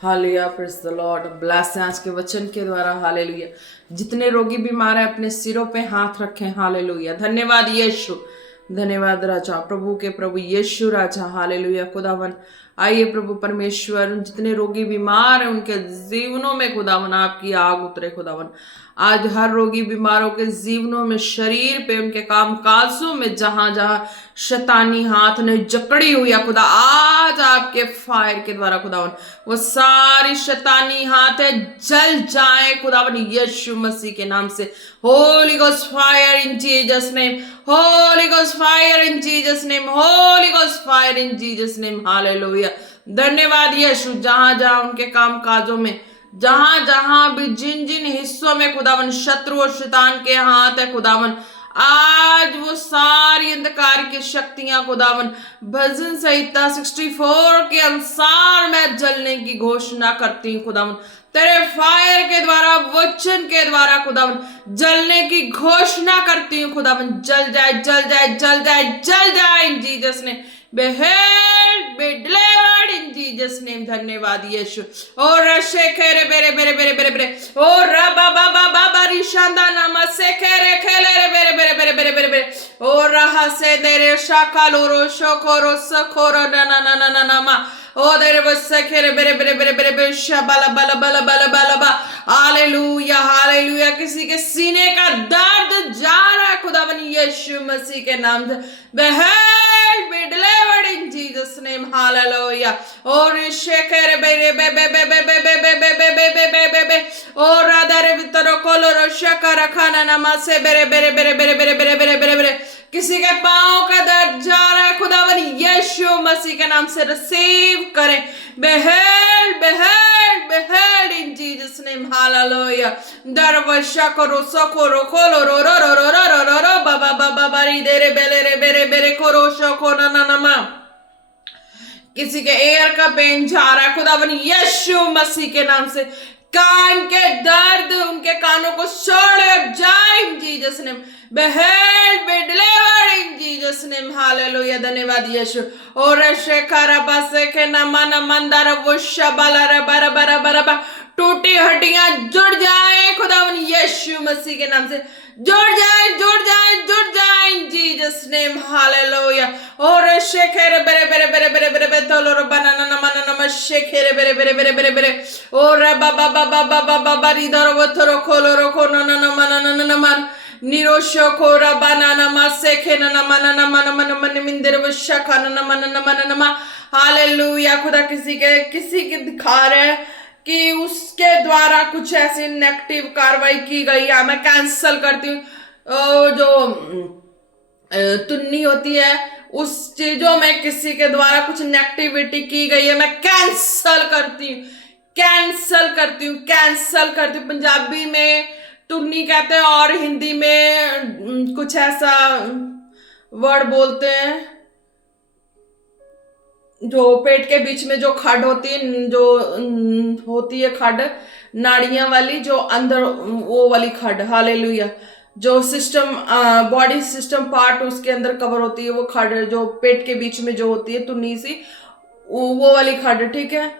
Hallelujah, praise the Lord. Bless हैं आज के वचन के द्वारा। हालेलुया। जितने रोगी बीमार हैं अपने सिरों पे हाथ रखें। हालेलुया। धन्यवाद यीशु, धन्यवाद राजा, प्रभु के प्रभु यीशु राजा। हालेलुया खुदावन। आइए प्रभु परमेश्वर, जितने रोगी बीमार हैं उनके जीवनों में खुदावन आपकी आग उतरे खुदावन। आज हर रोगी बीमारों के जीवनों में, शरीर पे, उनके काम काजों में जहां जहां शैतानी हाथ ने जकड़ी हुई है खुदा, आज आपके फायर के द्वारा खुदावन वो सारी शैतानी हाथ है जल जाए खुदावन यीशु मसीह के नाम से। Holi ghost fire in Jesus name, Holi ghost fire in Jesus name, Holi ghost fire in Jesus name. Hallelujah. धन्यवाद यीशु। जहां जहां उनके काम काजों में, जहां जहां भी जिन जिन हिस्सों में खुदावन शत्रु और शैतान के हाथ है खुदावन, आज वो सारी अंधकार की शक्तियां खुदावन भजन संहिता 64 के अनुसार मैं जलने की घोषणा करती हूँ खुदावन। तेरे फायर के द्वारा, वचन के द्वारा खुदावन जलने की घोषणा करती हूँ खुदावन। जल जाए, जल जाए, जल जाए, जल जाए इन जीसस ने। be healed, be delivered in Jesus name। धन्यवाद यीशु। और शेखेरे बेरे बेरे बेरे बेरे बेरे और रबा बाबा बाबा रिशांदा नामा शेखेरे खेले रे बेरे बेरे बेरे बेरे बेरे बेरे और रहा से देरे शाकालोरो शोकोरो सखोरो ना ना ना ना ना नामा ओ देरे बस शेखेरे बेरे बेरे बेरे बेरे बेरे शाबाला बाला बाला बाला बाला बा। Hallelujah, hallelujah. किसी के सीने का दर्द जा रहा है खुदावन यीशु मसीह के नाम से। be delivered in Jesus name। Hallelujah। और शेखर बेरे बे बे बे बे बे बे बे बे बे बे बे बे बे बे और राधारे वितरो कोलोरो शकर खाना नमा से बेरे बेरे बेरे बेरे बेरे बेरे बेरे बेरे बेरे किसी के पाँव का दर्द जा रहा है खुदावन यीशु मसीह के नाम से रिसीव करें। behold behold behold in Jesus name। Hallelujah। दरवशा करो सकोरो खोलो रो रो रो रो रो रो रो रो बाबा बाबा बारी देरे बेले रे बेरे बेरे खोरो शको ना ना नमा। किसी के एयर का पेन जा रहा है खुदावन यीशु मसीह के नाम से। कान के दर्द, उनके कानों को छोड़ जाए इन Jesus name. behold be delivered in Jesus name। Hallelujah. धन्यवाद यीशु। और शेखरा बसे के नमन मंदर वो शबाला रबा रबा रबा रबा टूटी हड्डियां जुड़ जाए खुदावन यीशु मसीह के नाम से। जुड़ जाए, जुड़ जाए, जुड़ जाए इन जीसस नेम। हालेलुया। और शेखेरे बेरे बेरे बेरे बेरे बेरे बेरे तोलो रो बनाना नमन नम शेखेरे बेरे बेरे बेरे बेरे बेरे और बाबा बाबा बाबा बाबा रिदर वो थरो खोलो रो को न न मन न न मन निरोशो को रबाना नम शेखे न मन न मन मन मन मिंदर वो शखा न मन न मन नम। हालेलुया। खुदा किसी के दिखा रहे हैं कि उसके द्वारा कुछ ऐसी नेगेटिव कार्रवाई की गई है, मैं कैंसल करती हूँ। जो तुन्नी होती है उस चीजों में किसी के द्वारा कुछ नेगेटिविटी की गई है, मैं कैंसल करती हूँ, कैंसल करती हूँ, कैंसल करती हूँ। पंजाबी में तुन्नी कहते हैं और हिंदी में कुछ ऐसा वर्ड बोलते हैं, जो पेट के बीच में जो खड होती है, जो होती है खड नाड़ियां वाली, जो अंदर वो वाली खड। हालेलुया। जो सिस्टम, बॉडी सिस्टम पार्ट उसके अंदर कवर होती है, वो खड जो पेट के बीच में जो होती है तुन्नी सी, वो वाली खड, ठीक है।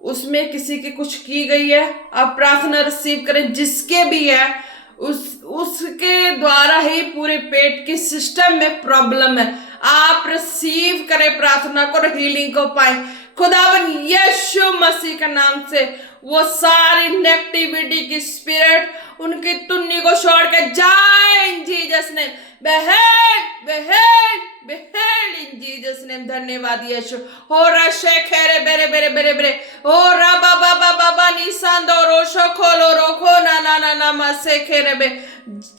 उसमें किसी की कुछ की गई है, आप प्रार्थना रिसीव करें। जिसके भी है उसके द्वारा ही पूरे पेट के सिस्टम में प्रॉब्लम है, आप रिसीव करें प्रार्थना को, हीलिंग को पाए खुदावन यीशु मसीह के नाम से। वो सारी नेगेटिविटी की स्पिरिट उनकी तुन्नी को छोड़ के जाए इन Jesus name. behold behold behold in Jesus name। धन्यवाद यीशु। हो रशे खेरे बेरे बेरे बेरे बेरे हो रबा बाबा बाबा निशांदो रोशो खोलो रोको ना ना ना ना मसे खेरे बे।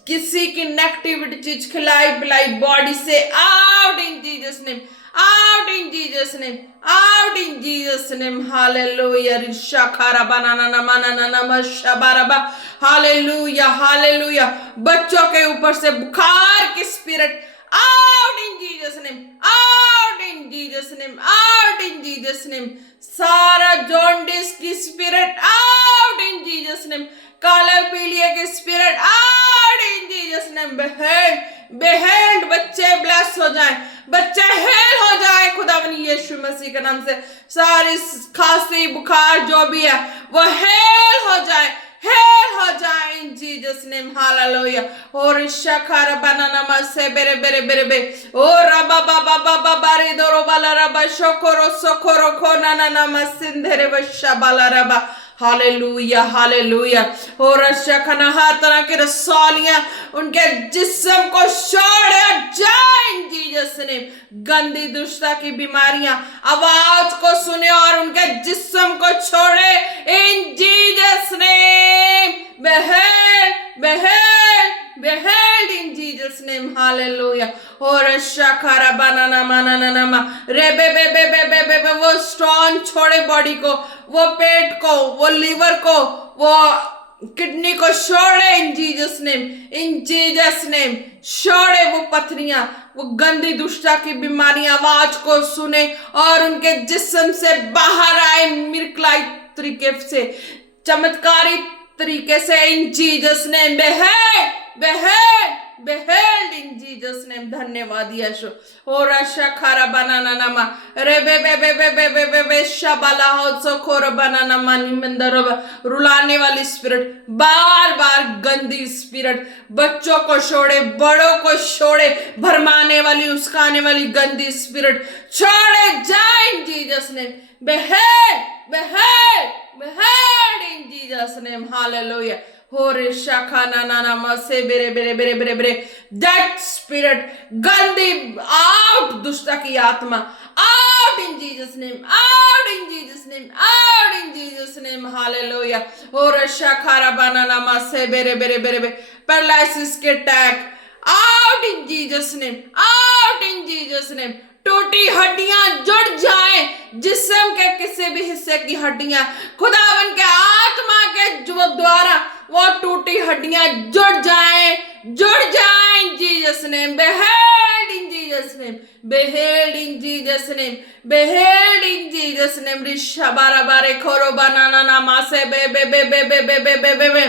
किसी की नेगेटिविटी चीज खिलाई पिलाई बॉडी से out in Jesus name, out in Jesus name, out in Jesus name। Hallelujah। रिशाखारा बनाना ना माना ना ना मशाबाराबा। Hallelujah, hallelujah. बच्चों के ऊपर से बुखार की spirit out in Jesus name, out in Jesus name, out in Jesus name। सारा जॉन्डिस की spirit out in Jesus name। काले पीलिए की spirit out in Jesus name। behold behold बच्चे ब्लेस हो जाएं, बच्चे हेल हो जाए खुदावन यीशु मसीह के नाम से सारी खांसी बुखार जो भी है वो हेल हो जाए, हेल हो जाए इन जीसस नेम। हालेलुया। और शखर बनाना से बेरे बेरे बेरे बे ओ रबा बाबा बाबा बारे दोरो बाला रबा शोकोरो सोकोरो खोना ना ना मसिंधरे वशा बाला रबा। Hallelujah hallelujah. और शखना हर तरह की रसौलियां उनके जिस्म को छोड़ जाए इन जीसस नेम। गंदी दुष्टता की बीमारियां आवाज को सुने और उनके जिस्म को छोड़े in Jesus name. Behead behead behead in Jesus name. Hallelujah. और शखरा बनाना माना नामा रे बे बे बे बे बे बे बे वो स्टोन छोड़े बॉडी को, वो पेट को, वो लीवर को, वो किडनी को छोड़े in Jesus name, in Jesus name. छोड़े वो पथरियां, वो गंदी दुष्टता की बीमारी आवाज को सुने और उनके जिस्म से बाहर आए मिरकलाई तरीके से, चमत्कारी तरीके से in Jesus name. Behead behead behead in Jesus name. धन्यवाद यीशु। और शखरा बनाना नामा रे बे बे बे बे बे बे बे बे शबाला हो सोखोर बनाना मानी मंदर रुलाने वाली स्पिरिट, बार बार गंदी स्पिरिट बच्चों को छोड़े, बड़ों को छोड़े, भरमाने वाली उस्काने वाली गंदी स्पिरिट छोड़े जाए इन Jesus name. behead behead behead in Jesus name. Hallelujah. होरे शाखाना नाना मसे बेरे बेरे बेरे बेरे बेरे दैट स्पिरिट गंदी आउट, दुष्टता की आत्मा out in Jesus name, out in Jesus name, out in Jesus name. Hallelujah. होरे शाखारा बनाना मसे बेरे बेरे बेरे बेरे पैरालिसिस के attack out in Jesus name, out in Jesus name. टूटी हड्डियां जुड़ जाए, जिस्म के किसी भी हिस्से की हड्डियां खुदावन के आत्मा के जो द्वारा वो टूटी हड्डियां जुड़ जाए, जुड़ जाए इन Jesus name. behead in Jesus name, behead in Jesus name, behead in Jesus name। Risha बारा बारे खोरो बनाना नामा से बे बे बे बे बे बे बे बे बे बे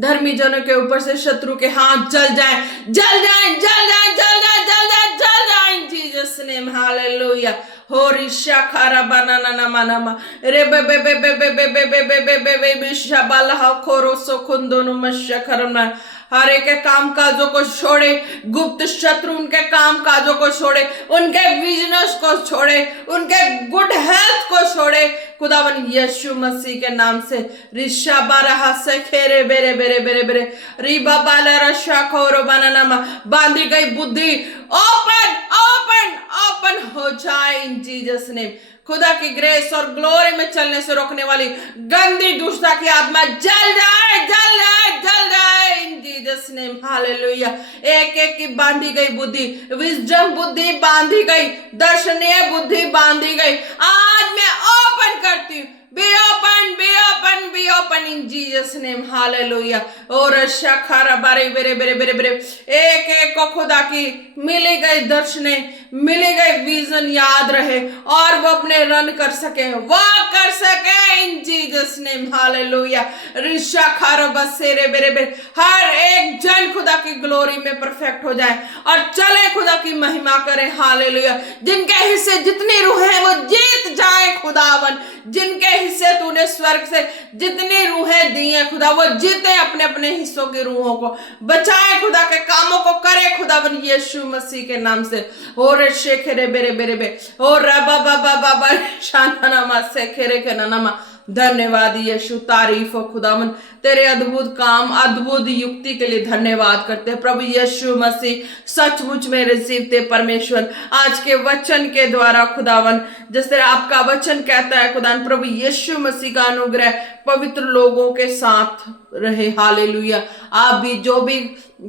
धर्मी जनों के ऊपर से शत्रु के हाथ जल जाए, जल जाए, जल जाए, जल जाए, जल जाए, जल जाए इन जीसस नेम। हालेलुया। हो रिशा खारा बनाना नामा नामा रे बे बे बे बे बे बे बे बे बे बे बे बे बिशा बाला खोरो सो खुंदोनु मश्या खरना। हर एक काम काजों को छोड़े, गुप्त शत्रु उनके काम काजों को छोड़े, उनके बिजनेस को छोड़े, उनके गुड हेल्थ को छोड़े खुदावन यीशु मसीह के नाम से। रिशा बारहा से खेरे बेरे बेरे बेरे बेरे रिबा बाला रशा खोरो बनाना बांधी गई बुद्धि ओपन ओपन ओपन हो जाए इन जीसस नेम। खुदा की ग्रेस और ग्लोरी में चलने से रोकने वाली गंदी दुष्टता की आत्मा जल जाए, जल जाए, जल जाए इन जीसस नेम। हालेलुया। एक एक की बांधी गई बुद्धि, विजडम बुद्धि बांधी गई, दर्शनीय बुद्धि बांधी गई, आज मैं ओपन करती हूँ। Be open, be open, be open in Jesus name. Hallelujah. और शखरा बारे बेरे बेरे बेरे बेरे एक एक को खुदा की मिली गई दर्शने, मिली गई विजन याद रहे और वो अपने रन कर सके, वॉक कर सके इन जीसस नेम। हालेलुया। रिशा खारो बसेरे बेरे बेरे हर एक जन खुदा की ग्लोरी में परफेक्ट हो जाए और चले खुदा की महिमा करे। हालेलुया। जिनके हिस्से जितनी रूह है वो जीत जाए खुदावन, जिनके हिस्से तूने स्वर्ग से जितनी रूहें दी हैं खुदा वो जीते अपने अपने हिस्सों की रूहों को, बचाए खुदा के कामों को करे खुदावन यीशु मसीह के नाम से। और शेखरे बेरे बेरे बे और रबा बाबा बाबा शाना नामा से खेरे के नामा। धन्यवाद यीशु, तारीफ हो खुदावन तेरे अद्भुत काम, अद्भुत युक्ति के लिए धन्यवाद करते हैं प्रभु यीशु मसीह। सचमुच में रिसीव थे परमेश्वर आज के वचन के द्वारा खुदावन, जिस तरह आपका वचन कहता है खुदावन प्रभु यीशु मसीह का अनुग्रह पवित्र लोगों के साथ रहे। हालेलुया। आप भी जो भी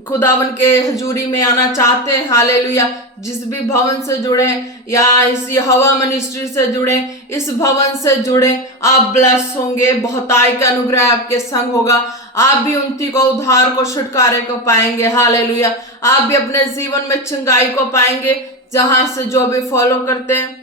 खुदावन के हजूरी में आना चाहते हैं, हालेलुया, जिस भी भवन से जुड़े या इस हवा मिनिस्ट्री से जुड़े, इस भवन से जुड़े, आप ब्लेस होंगे, बहुतायत का अनुग्रह आपके संग होगा। आप भी उन्नति को, उद्धार को, छुटकारे को पाएंगे। हालेलुया। आप भी अपने जीवन में चंगाई को पाएंगे। जहां से जो भी फॉलो करते हैं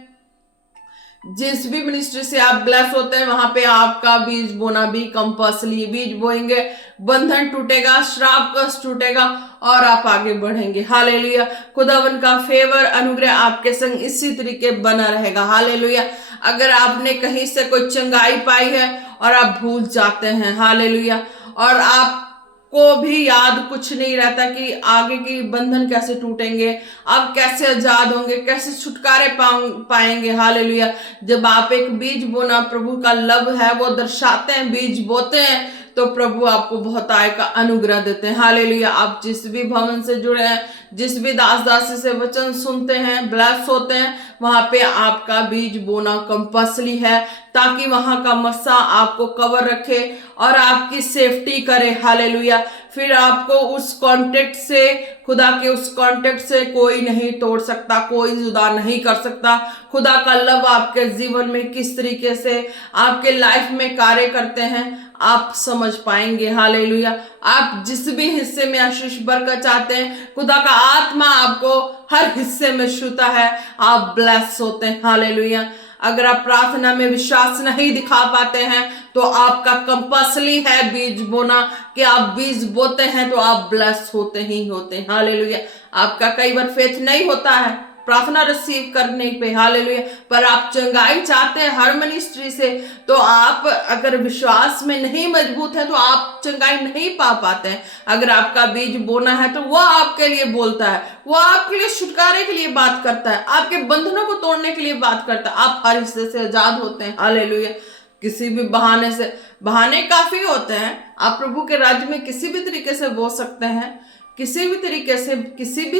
जिस भी मिनिस्ट्री से आप ब्लेस होते हैं वहां पे आपका बीज बोना भी कंपल्सरी। बीज बोएंगे, बंधन टूटेगा, श्राप कष्ट टूटेगा और आप आगे बढ़ेंगे। हालेलुया। खुदावन का फेवर अनुग्रह आपके संग इसी तरीके बना रहेगा। हालेलुया। अगर आपने कहीं से कोई चंगाई पाई है और आप भूल जाते हैं, हालेलुया, और आप को भी याद कुछ नहीं रहता कि आगे की बंधन कैसे टूटेंगे, आप कैसे आजाद होंगे, कैसे छुटकारे पाएंगे। हालेलुया। जब आप एक बीज बोना प्रभु का लब है वो दर्शाते हैं, बीज बोते हैं, तो प्रभु आपको बहुत आय का अनुग्रह देते हैं। हालेलुया। आप जिस भी भवन से जुड़े हैं, जिस भी दास दासी से वचन सुनते हैं, ब्लेस होते हैं, वहां पे आपका बीज बोना कंपल्सरी है, ताकि वहां का मस्सा आपको कवर रखे और आपकी सेफ्टी करे। हालेलुया। फिर आपको उस कॉन्टेक्ट से, खुदा के उस कॉन्टेक्ट से कोई नहीं तोड़ सकता, कोई जुदा नहीं कर सकता। खुदा का लव आपके जीवन में किस तरीके से आपके लाइफ में कार्य करते हैं आप समझ पाएंगे। हालेलुया। आप जिस भी हिस्से में आशीष बरकत चाहते हैं, खुदा का आत्मा आपको हर हिस्से में छूता है, आप ब्लेस होते हैं। हालेलुया। अगर आप प्रार्थना में विश्वास नहीं दिखा पाते हैं तो आपका कंपल्सरी है बीज बोना, कि आप बीज बोते हैं तो आप ब्लेस होते ही होते हैं। हालेलुया। आपका कई बार फेथ नहीं होता है प्रार्थना रिसीव करने पे, हालेलुया, पर आप चंगाई चाहते हैं हर मिनिस्ट्री से, तो आप अगर विश्वास में नहीं मजबूत है तो आप चंगाई नहीं पा पाते हैं। अगर आपका बीज बोना है तो वह आपके लिए बोलता है, वह आपके लिए छुटकारे के लिए बात करता है, आपके बंधनों को तोड़ने के लिए बात करता है, आप हर हिस्से से आजाद होते हैं। हालेलुया। किसी भी बहाने से, बहाने काफी होते हैं, आप प्रभु के राज्य में किसी भी तरीके से बोल सकते हैं, किसी भी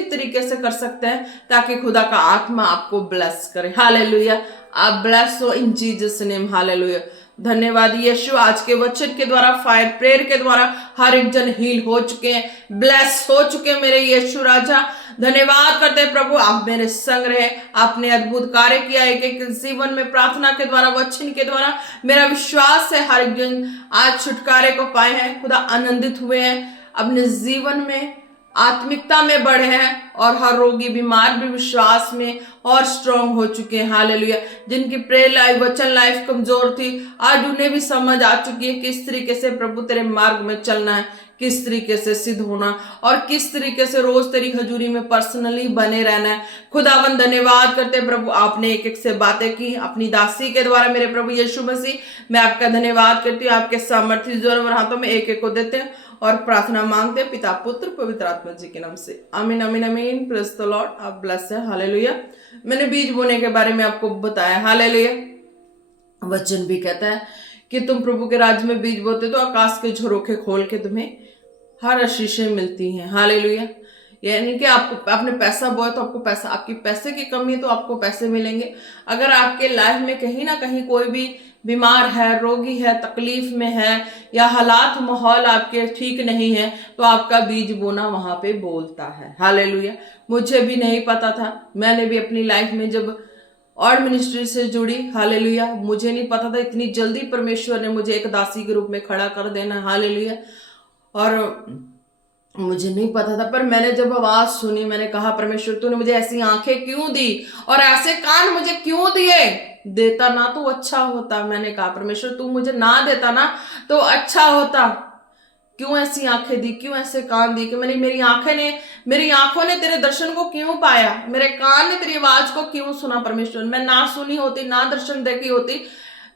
तरीके से कर सकते हैं, ताकि खुदा का आत्मा आपको ब्लेस करे। हालेलुया। आप ब्लेस हो इन जीसस नेम। हालेलुया। धन्यवाद यीशु। आज के वचन के द्वारा, फायर प्रेयर के द्वारा हर एक जन हील हो चुके हैं, ब्लेस हो चुके हैं। मेरे यीशु राजा, धन्यवाद करते हैं प्रभु, आप मेरे संग रहे, आपने अद्भुत कार्य किया एक एक जीवन में, प्रार्थना के द्वारा, वचन के द्वारा। मेरा विश्वास है हर एक जन आज छुटकारे को पाए हैं, खुदा आनंदित हुए हैं, अपने जीवन में आत्मिकता में बढ़े हैं, और हर रोगी बीमार भी विश्वास में और स्ट्रांग हो चुके हैं। हालेलुया। जिनकी प्रेयर लाइफ, वचन लाइफ कमजोर थी, आज उन्हें भी समझ आ चुकी है किस तरीके से प्रभु तेरे मार्ग में चलना है, किस तरीके से सिद्ध होना, और किस तरीके से रोज तेरी हजूरी में पर्सनली बने रहना है। खुदावन धन्यवाद करते प्रभु, आपने एक एक से बातें की अपनी दासी के द्वारा। मेरे प्रभु यीशु मसीह, मैं आपका धन्यवाद करती हूँ। आपके सामर्थ्य जोर हाथों में एक एक को देते हैं और प्रार्थना मांगते हैं पिता पुत्र पवित्र आत्मा जी के नाम से। आमीन आमीन आमीन। Praise the Lord. आप ब्लेस है। हालेलुया। मैंने बीज बोने के बारे में आपको बताया। हालेलुया। वचन भी कहता है कि तुम प्रभु के राज्य में बीज बोते तो आकाश के झरोखे खोल के तुम्हें हर आशीषें मिलती हैं। हालेलुया। यानी कि आपने पैसा बोया तो आपको पैसा, आपकी पैसे की कमी है तो आपको पैसे मिलेंगे। अगर आपके लाइफ में कहीं ना कहीं कोई भी बीमार है, रोगी है, तकलीफ में है, या हालात माहौल आपके ठीक नहीं है, तो आपका बीज बोना वहां पे बोलता है। हालेलुया। मुझे भी नहीं पता था, मैंने भी अपनी लाइफ में जब और मिनिस्ट्री से जुड़ी, हालेलुया, मुझे नहीं पता था इतनी जल्दी परमेश्वर ने मुझे एक दासी के रूप में खड़ा कर देना। हालेलुया। और मुझे नहीं पता था, पर मैंने जब आवाज सुनी, मैंने कहा परमेश्वर तूने मुझे ऐसी आंखें क्यों दी और ऐसे कान मुझे क्यों दिए, देता ना तो अच्छा होता। मैंने कहा परमेश्वर तू मुझे ना देता ना तो अच्छा होता, क्यों ऐसी आंखें दी, क्यों ऐसे कान दी, कि मेरी आंखों ने तेरे दर्शन को क्यों पाया, मेरे कान ने तेरी आवाज को क्यों सुना। परमेश्वर मैं ना सुनी होती, ना दर्शन देखी होती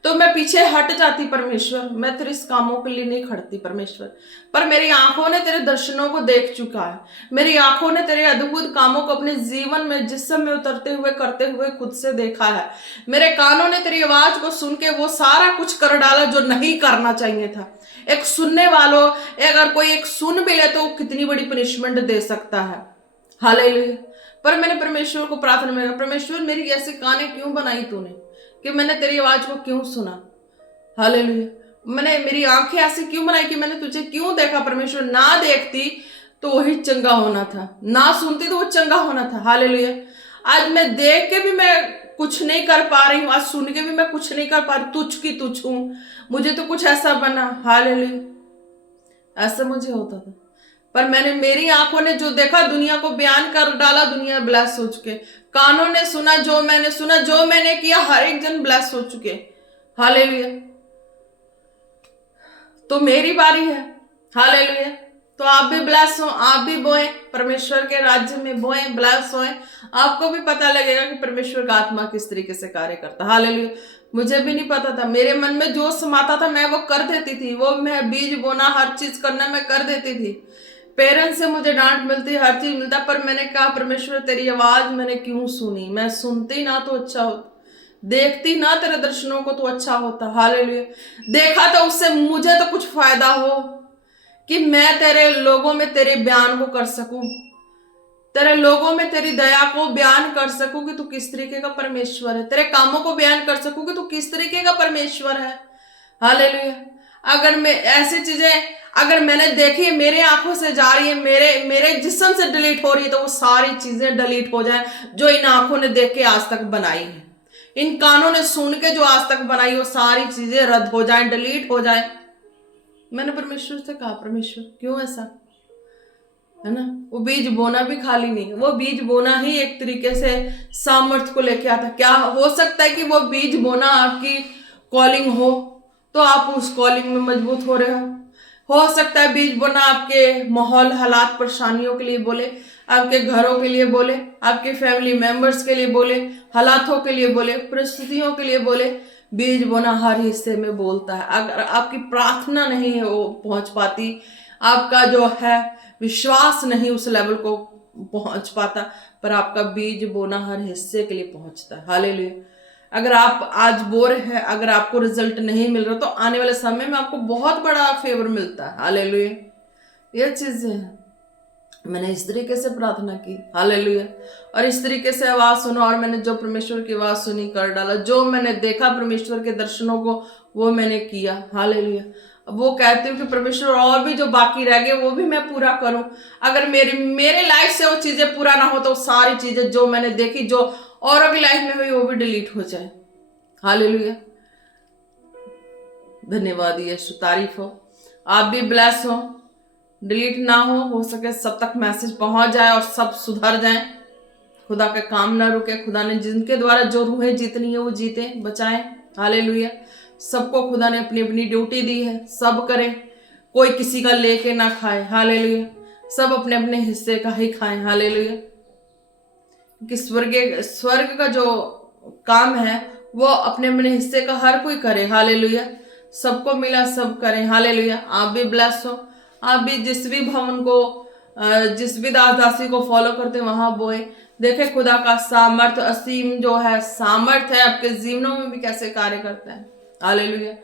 तो मैं पीछे हट जाती परमेश्वर, मैं तेरे इस कामों के लिए नहीं खड़ती परमेश्वर, पर मेरी आंखों ने तेरे दर्शनों को देख चुका है, मेरी आंखों ने तेरे अद्भुत कामों को अपने जीवन में जिस्म में उतरते हुए करते हुए खुद से देखा है, मेरे कानों ने तेरी आवाज को सुन के वो सारा कुछ कर डाला जो नहीं करना चाहिए था। एक सुनने वालों, अगर कोई एक सुन भी ले तो कितनी बड़ी पनिशमेंट दे सकता है। हालेलुया। पर मैंने परमेश्वर को प्रार्थना में कहा परमेश्वर मेरी ऐसी कानें क्यों बनाई तूने कि मैंने तेरी आवाज को क्यों सुना। हालेलुया। मैंने मेरी आंखें ऐसी क्यों बनाई कि मैंने तुझे क्यों देखा। परमेश्वर ना देखती तो वही चंगा होना था, ना सुनती तो वो चंगा होना था। हालेलुया। आज मैं देख के भी मैं कुछ नहीं कर पा रही हूँ, आज सुन के भी मैं कुछ नहीं कर पा रही, तुझ की तुझ हूं, मुझे तो कुछ ऐसा बना। हालेलुया। ऐसा मुझे होता था, पर मैंने, मेरी आंखों ने जो देखा दुनिया को बयान कर डाला, दुनिया ब्लेस हो चुके। कानों ने सुना, जो मैंने सुना, जो मैंने किया, हर एक जन ब्लेस हो चुके। हालेलुया। तो मेरी बारी है। हालेलुया। तो आप भी ब्लेस हो, आप भी बोएं, परमेश्वर के राज्य में बोएं, ब्लेस होएं। आपको भी पता लगेगा कि परमेश्वर का आत्मा किस तरीके से कार्य करता है। हालेलुया। मुझे भी नहीं पता था, मेरे मन में जो समाता था मैं वो कर देती थी, वो मैं बीज बोना, हर चीज करना मैं कर देती थी। पेरेंट्स से मुझे डांट मिलती, हर चीज मिलता, पर मैंने कहा परमेश्वर तेरी आवाज मैंने क्यों सुनी। मैं सुनती ना तो अच्छा होता, देखती ना तेरे दर्शनों को तो अच्छा होता। हालेलुया। देखा तो उससे मुझे तो कुछ फायदा हो कि मैं तेरे लोगों में तेरे बयान को कर सकूं, तेरे लोगों में तेरी दया को बयान कर सकूं कि तू किस तरीके का परमेश्वर है, तेरे कामों को बयान कर सकूं कि तू किस तरीके का परमेश्वर है। हालेलुया। अगर मैं ऐसी चीजें अगर मैंने देखी, मेरे आंखों से जा रही है, मेरे जिस्म से डिलीट हो रही है, तो वो सारी चीजें डिलीट हो जाए जो इन आंखों ने देख के आज तक बनाई है, इन कानों ने सुन के जो आज तक बनाई, वो सारी चीजें रद्द हो जाए, डिलीट हो जाए। मैंने परमेश्वर से कहा परमेश्वर क्यों ऐसा, है ना। वो बीज बोना भी खाली नहीं, वो बीज बोना ही एक तरीके से सामर्थ्य को लेके आता। क्या हो सकता है कि वो बीज बोना आपकी कॉलिंग हो, तो आप उस कॉलिंग में मजबूत हो रहे हो सकता है बीज बोना आपके माहौल, हालात, परेशानियों के लिए बोले, आपके घरों के लिए बोले, आपके फैमिली मेंबर्स के लिए बोले, हालातों के लिए बोले, परिस्थितियों के लिए बोले। बीज बोना हर हिस्से में बोलता है। अगर आपकी प्रार्थना नहीं है वो पहुंच पाती, आपका जो है विश्वास नहीं उस लेवल को पहुंच पाता, पर आपका बीज बोना हर हिस्से के लिए पहुंचता है। हालेलुया। अगर आप आज बोर है, अगर आपको रिजल्ट नहीं मिल रहा, तो आने वाले समय में आपको बहुत बड़ा फेवर मिलता है। हालेलुया। ये चीज है, मैंने इस तरीके से प्रार्थना की। हालेलुया। और इस तरीके से आवाज सुना, और मैंने जो परमेश्वर की आवाज सुनी कर डाला, जो मैंने देखा परमेश्वर के दर्शनों को वो मैंने किया। हालेलुया। अब वो कहती हूँ कि परमेश्वर और भी जो बाकी रह गए वो भी मैं पूरा करूं। अगर मेरे लाइफ से वो चीजें पूरा ना हो, तो सारी चीजें जो मैंने देखी, जो औरों की लाइफ में हुई, वो भी डिलीट हो जाए। हालेलुया। धन्यवाद यीशु, तारीफ हो। आप भी ब्लेस हो, डिलीट ना हो सके सब तक मैसेज पहुंच जाए और सब सुधर जाए। खुदा का काम ना रुके। खुदा ने जिनके द्वारा जो रूहें जीतनी है वो जीते, बचाएं। हालेलुया। सबको खुदा ने अपनी अपनी ड्यूटी दी है, सब करें, कोई किसी का लेके ना खाए। हालेलुया। सब अपने अपने हिस्से का ही खाएं। हालेलुया। कि स्वर्ग का जो काम है वो अपने अपने हिस्से का हर कोई करे। हालेलुया। सबको मिला, सब करें। हालेलुया। आप भी ब्लेस हो। आप भी जिस भी भवन को, जिस भी दास दासी को फॉलो करते वहां बोए, देखे खुदा का सामर्थ, असीम जो है सामर्थ है आपके जीवनों में भी कैसे कार्य करता है। हालेलुया।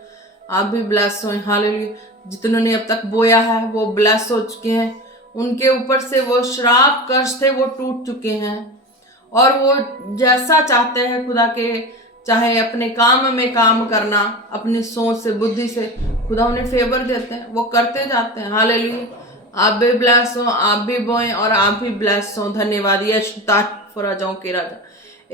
आप भी ब्लेस हो। हालेलुया। जितनों ने अब तक बोया है वो ब्लेस हो चुके हैं, उनके ऊपर से वो श्राप कर्ष थे वो टूट चुके हैं, और वो जैसा चाहते हैं खुदा के, चाहे अपने काम में काम करना, अपनी सोच से, बुद्धि से, खुदा उन्हें फेवर देते हैं, वो करते जाते हैं। हालेलुया। आप भी ब्लेस हो, आप भी बोएं और आप भी ब्लेस हो। धन्यवाद यीशु, तारीफ हो राजाओं के राजा।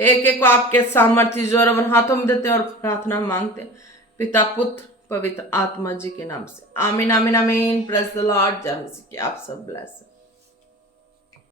एक एक को आपके सामर्थ्य जोर और हाथों में देते हैं और प्रार्थना मांगते हैं पिता, पुत्र, पवित्र आत्मा जी के नाम से। आमीन, आमीन, आमीन। Praise the Lord. जय मसीह की। आप सब ब्लेस।